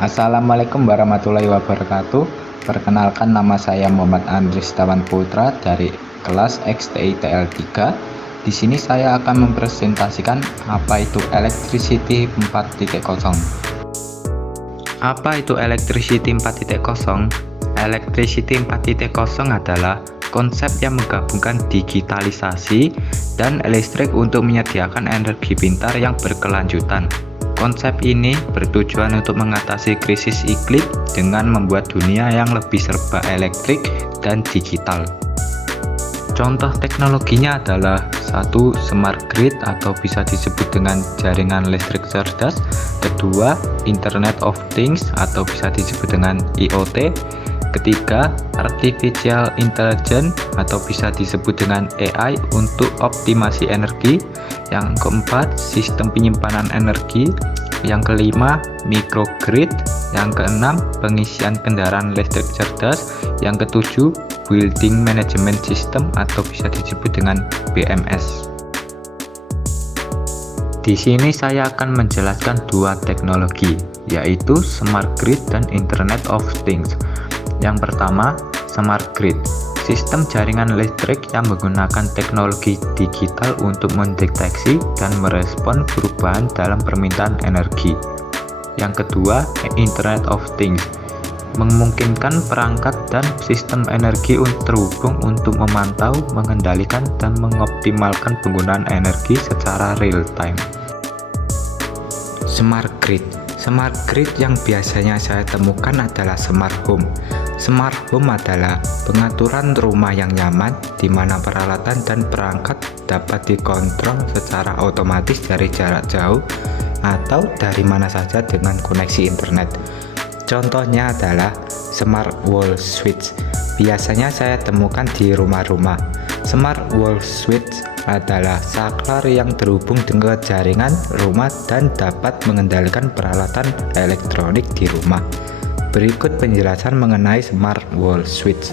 Assalamualaikum warahmatullahi wabarakatuh. Perkenalkan, nama saya Muhammad Andri Setiawan Putra dari kelas XTI TL 3. Di sini saya akan mempresentasikan apa itu Electricity 4.0. Apa itu Electricity 4.0? Electricity 4.0 adalah konsep yang menggabungkan digitalisasi dan listrik untuk menyediakan energi pintar yang berkelanjutan. Konsep ini bertujuan untuk mengatasi krisis iklim dengan membuat dunia yang lebih serba elektrik dan digital. Contoh teknologinya adalah 1. Smart grid atau bisa disebut dengan jaringan listrik cerdas. 2. Internet of Things atau bisa disebut dengan IoT. 3. Artificial Intelligence atau bisa disebut dengan AI untuk optimasi energi. Yang keempat, sistem penyimpanan energi. Yang kelima, microgrid. Yang keenam, pengisian kendaraan listrik cerdas. Yang ketujuh, building management system atau bisa disebut dengan BMS. Di sini saya akan menjelaskan dua teknologi, yaitu smart grid dan Internet of Things. Yang pertama, smart grid, sistem jaringan listrik yang menggunakan teknologi digital untuk mendeteksi dan merespon perubahan dalam permintaan energi. Yang kedua, Internet of Things, memungkinkan perangkat dan sistem energi terhubung untuk memantau, mengendalikan, dan mengoptimalkan penggunaan energi secara real time. Smart grid. Smart grid yang biasanya saya temukan adalah smart home. Smart home adalah pengaturan rumah yang nyaman di mana peralatan dan perangkat dapat dikontrol secara otomatis dari jarak jauh atau dari mana saja dengan koneksi internet. Contohnya adalah smart wall switch. Biasanya saya temukan di rumah-rumah. Smart wall switch adalah saklar yang terhubung dengan jaringan rumah dan dapat mengendalikan peralatan elektronik di rumah. Berikut penjelasan mengenai smart wall switch.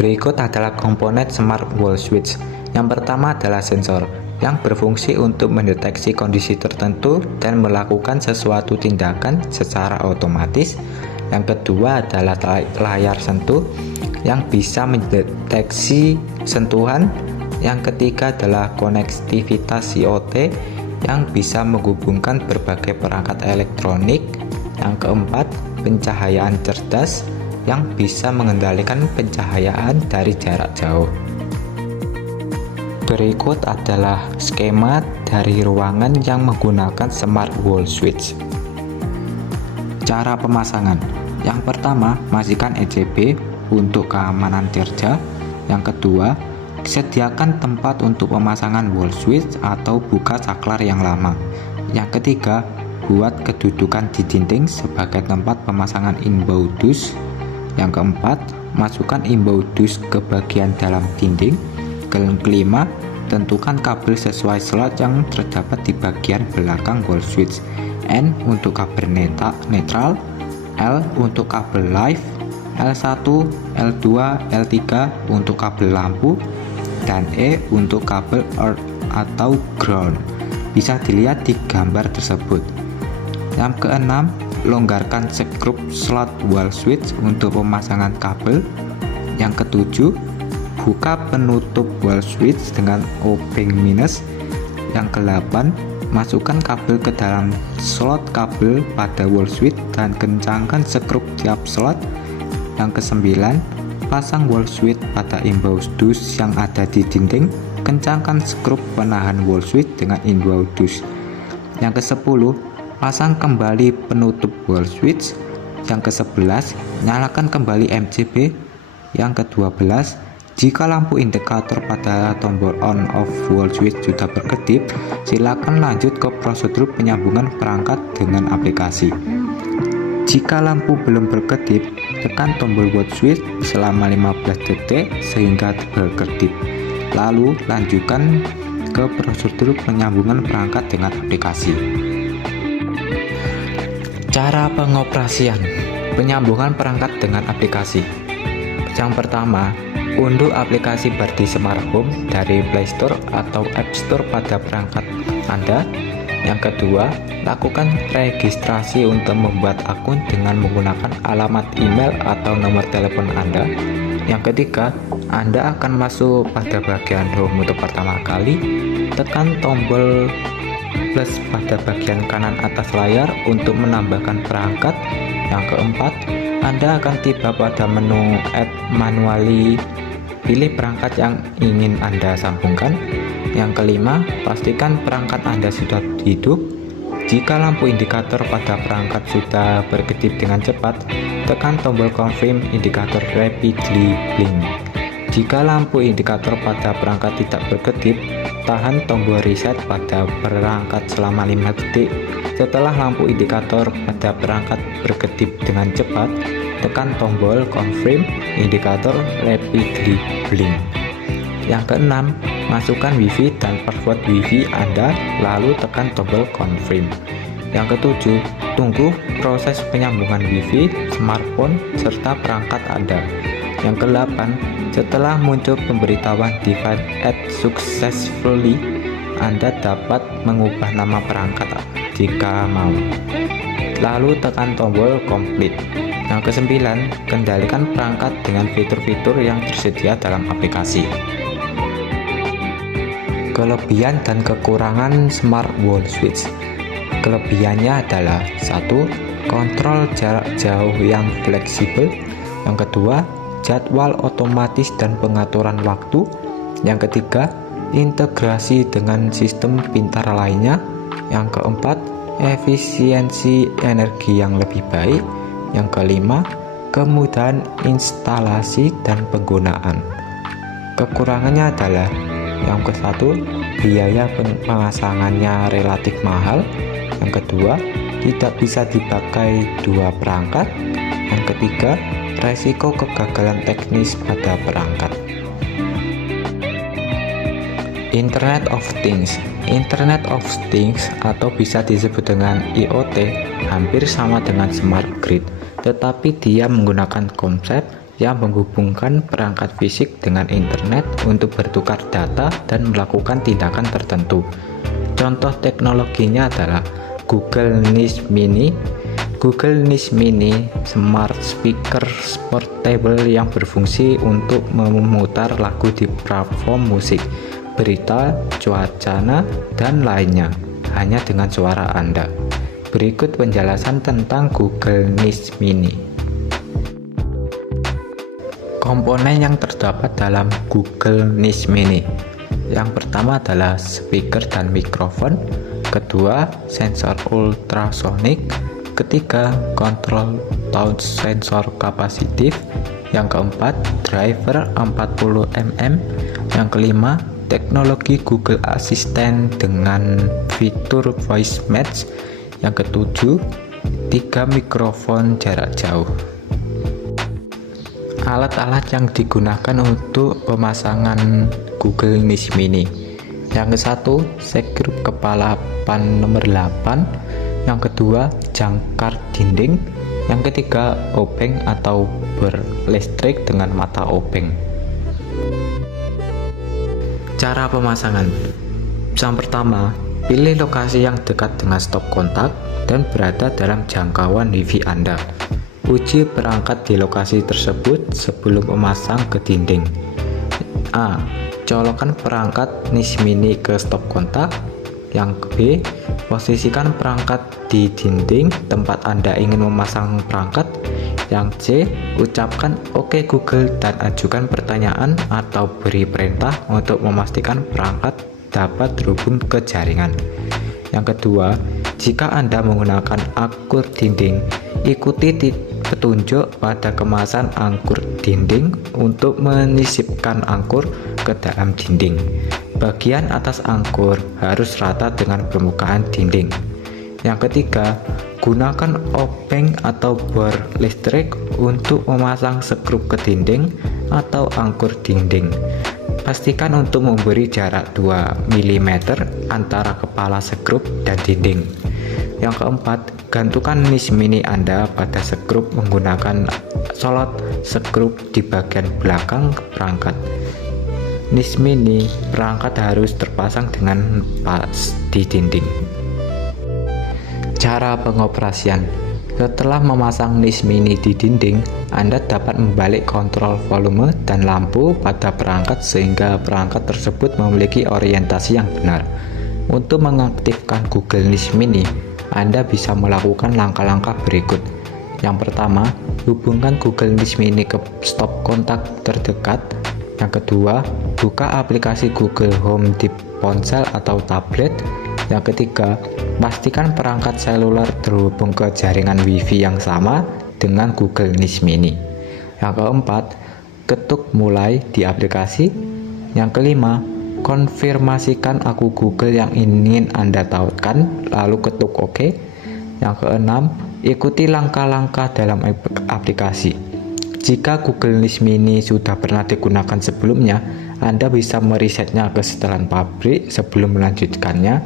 Berikut adalah komponen smart wall switch. Yang pertama adalah sensor yang berfungsi untuk mendeteksi kondisi tertentu dan melakukan sesuatu tindakan secara otomatis. Yang kedua adalah layar sentuh yang bisa mendeteksi sentuhan. Yang ketiga adalah konektivitas IoT yang bisa menghubungkan berbagai perangkat elektronik. Yang keempat, pencahayaan cerdas yang bisa mengendalikan pencahayaan dari jarak jauh. Berikut adalah skema dari ruangan yang menggunakan smart wall switch. Cara pemasangan. Yang pertama, masukkan ECB untuk keamanan kerja. Yang kedua, sediakan tempat untuk pemasangan wall switch atau buka saklar yang lama. Yang ketiga, buat kedudukan di dinding sebagai tempat pemasangan inbound dus. Yang keempat, masukkan inbound dus ke bagian dalam dinding. Yang kelima, tentukan kabel sesuai slot yang terdapat di bagian belakang wall switch. N untuk kabel netral, L untuk kabel live, L1, L2, L3 untuk kabel lampu, dan E untuk kabel earth atau ground. Bisa dilihat di gambar tersebut. Yang keenam, longgarkan skrup slot wall switch untuk pemasangan kabel. Yang ketujuh, buka penutup wall switch dengan opening minus. Yang kedelapan, masukkan kabel ke dalam slot kabel pada wall switch dan kencangkan skrup tiap slot. Yang kesembilan, pasang wall switch pada inbound dus yang ada di dinding. Kencangkan skrup penahan wall switch dengan inbound dus. Yang ke-10, pasang kembali penutup wall switch. Yang ke-11, nyalakan kembali MCB. Yang ke-12, jika lampu indikator pada tombol on off wall switch sudah berkedip, silakan lanjut ke prosedur penyambungan perangkat dengan aplikasi. Jika lampu belum berkedip, tekan tombol wall switch selama 15 detik sehingga berkedip. Lalu lanjutkan ke prosedur penyambungan perangkat dengan aplikasi. Cara pengoperasian penyambungan perangkat dengan aplikasi. Yang pertama, unduh aplikasi Bharti Smart Home dari Play Store atau App Store pada perangkat Anda. Yang kedua, lakukan registrasi untuk membuat akun dengan menggunakan alamat email atau nomor telepon Anda. Yang ketiga, Anda akan masuk pada bagian home untuk pertama kali. Tekan tombol plus pada bagian kanan atas layar untuk menambahkan perangkat. Yang keempat, Anda akan tiba pada menu Add Manually. Pilih perangkat yang ingin Anda sambungkan. Yang kelima, pastikan perangkat Anda sudah hidup. Jika lampu indikator pada perangkat sudah berkedip dengan cepat, tekan tombol confirm indikator rapidly blink. Jika lampu indikator pada perangkat tidak berkedip, tahan tombol reset pada perangkat selama 5 detik. Setelah lampu indikator pada perangkat berkedip dengan cepat, tekan tombol confirm indikator rapidly blink. Yang keenam, masukkan WiFi dan password WiFi Anda, lalu tekan tombol confirm. Yang ketujuh, tunggu proses penyambungan WiFi, smartphone, serta perangkat Anda. Yang kedelapan, setelah muncul pemberitahuan device add successfully, Anda dapat mengubah nama perangkat jika mau. Lalu tekan tombol complete. Yang kesembilan, kendalikan perangkat dengan fitur-fitur yang tersedia dalam aplikasi. Kelebihan dan kekurangan Smart Wall Switch. Kelebihannya adalah 1. Kontrol jarak jauh yang fleksibel. Yang kedua, jadwal otomatis dan pengaturan waktu. Yang ketiga, integrasi dengan sistem pintar lainnya. Yang keempat, efisiensi energi yang lebih baik. Yang kelima, kemudahan instalasi dan penggunaan. Kekurangannya adalah yang ke-1, biaya pemasangannya relatif mahal. Yang kedua, tidak bisa dipakai dua perangkat. Yang ketiga, resiko kegagalan teknis pada perangkat. Internet of Things. Internet of Things atau bisa disebut dengan IoT hampir sama dengan smart grid, tetapi dia menggunakan konsep yang menghubungkan perangkat fisik dengan internet untuk bertukar data dan melakukan tindakan tertentu. Contoh teknologinya adalah Google Nest Mini. Google Nest Mini smart speaker portable yang berfungsi untuk memutar lagu di platform musik, berita, cuaca, dan lainnya hanya dengan suara Anda. Berikut penjelasan tentang Google Nest Mini. Komponen yang terdapat dalam Google Nest Mini. Yang pertama adalah speaker dan mikrofon, kedua sensor ultrasonik, ketiga kontrol touch sensor kapasitif, yang keempat driver 40 mm, yang kelima teknologi Google Assistant dengan fitur voice match, yang ketujuh 3 mikrofon jarak jauh. Alat-alat yang digunakan untuk pemasangan Google Nest Mini. Yang ke-1, sekrup kepala pan nomor 8. Yang kedua, jangkar dinding. Yang ketiga, obeng atau berlistrik dengan mata obeng. Cara pemasangan. Yang pertama, pilih lokasi yang dekat dengan stop kontak dan berada dalam jangkauan WiFi Anda. Uji perangkat di lokasi tersebut sebelum memasang ke dinding. A. Colokkan perangkat Nest Mini ke stop kontak. Yang B. Posisikan perangkat di dinding tempat Anda ingin memasang perangkat. Yang C. Ucapkan "Oke Google" dan ajukan pertanyaan atau beri perintah untuk memastikan perangkat dapat terhubung ke jaringan. Yang kedua, jika Anda menggunakan angkur dinding, ikuti petunjuk pada kemasan angkur dinding untuk menyisipkan angkur ke dalam dinding. Bagian atas angkur harus rata dengan permukaan dinding. Yang ketiga, gunakan obeng atau bor listrik untuk memasang skrup ke dinding atau angkur dinding. Pastikan untuk memberi jarak 2 mm antara kepala skrup dan dinding. Yang keempat, gantungkan Nest Mini Anda pada skrup menggunakan slot skrup di bagian belakang perangkat. Nest Mini perangkat harus terpasang dengan pas di dinding. Cara pengoperasian. Setelah memasang NIS Mini di dinding, Anda dapat membalik kontrol volume dan lampu pada perangkat sehingga perangkat tersebut memiliki orientasi yang benar. Untuk mengaktifkan Google NIS Mini, Anda bisa melakukan langkah-langkah berikut. Yang pertama, hubungkan Google NIS Mini ke stop kontak terdekat. Yang kedua, buka aplikasi Google Home di ponsel atau tablet. Yang ketiga, pastikan perangkat seluler terhubung ke jaringan WiFi yang sama dengan Google NIS Mini. Yang keempat, ketuk mulai di aplikasi. Yang kelima, konfirmasikan akun Google yang ingin Anda tautkan, lalu ketuk OK. Yang keenam, ikuti langkah-langkah dalam aplikasi. Jika Google NIS Mini sudah pernah digunakan sebelumnya, Anda bisa meresetnya ke setelan pabrik sebelum melanjutkannya.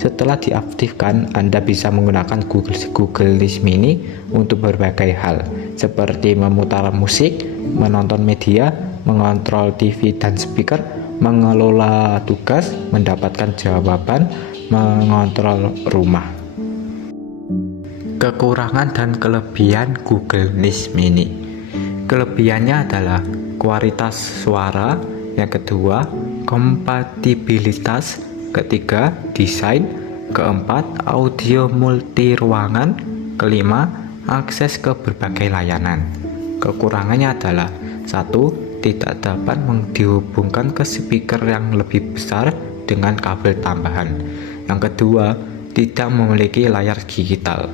Setelah diaktifkan, Anda bisa menggunakan Google NIS Mini untuk berbagai hal, seperti memutar musik, menonton media, mengontrol TV dan speaker, mengelola tugas, mendapatkan jawaban, mengontrol rumah. Kekurangan dan kelebihan Google NIS Mini. Kelebihannya adalah kualitas suara, yang kedua kompatibilitas, ketiga desain, keempat audio multi ruangan, kelima akses ke berbagai layanan. Kekurangannya adalah satu, tidak dapat dihubungkan ke speaker yang lebih besar dengan kabel tambahan. Yang kedua, tidak memiliki layar digital.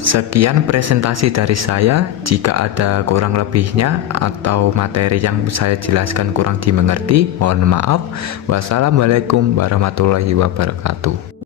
Sekian presentasi dari saya. Jika ada kurang lebihnya atau materi yang saya jelaskan kurang dimengerti, mohon maaf. Wassalamualaikum warahmatullahi wabarakatuh.